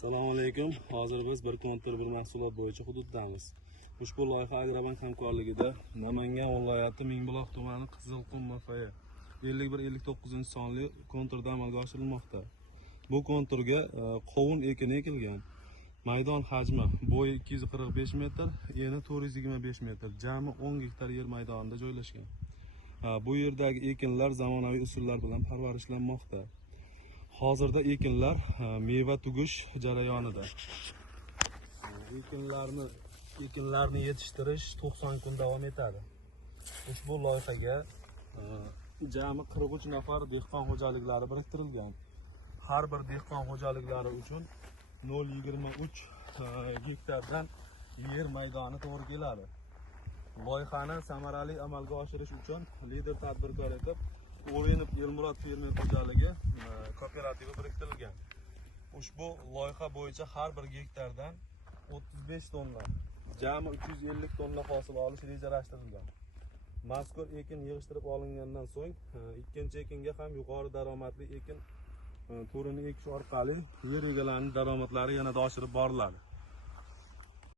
Assalomu alaykum. Hozir biz bir kontur bir mahsulot bo'yicha hududdamiz. Ushbu loyiha Agrobank hamkorligida Namangan viloyati Mingbuloq tumani Qizilqum MFI 51-59-sonli konturda amalga oshirilmoqda. Bu konturga qovun ekini ekilgan. Maydon hajmi bo'yi 245 metr, eni 425 metr, jami 10 gektar yer maydonida joylashgan. Bu yerdagi ekinlar zamonaviy usullar bilan parvarishlanmoqda. Hozirda ekinlar meva tugish jarayonida. Ekinlarni yetishtirish 90 kun davom etadi. Ushbu loyihaga jami 43 nafar dehqon xo'jaliklari biriktirilgan. Har bir dehqon xo'jaliklari uchun 0,23 gektardan yer maydoni to'g'ri keladi. Loyihani samarali amalga oshirish uchun lider tadbirkor etib O'rinib Elmurod fermer xo'jaligi kooperativi biriktirilgan. Ushbu loyiha bo'yicha har bir gektardan 35 tonna, jami 350 tonna hosil olish rejalashtirilgan. Mazkur ekin yig'ishtirib olingandan so'ng ikkinchi ekinga ham yuqori daromadli ekin turini ekish orqali yer egalarining daromadlari yanada oshirib boriladi.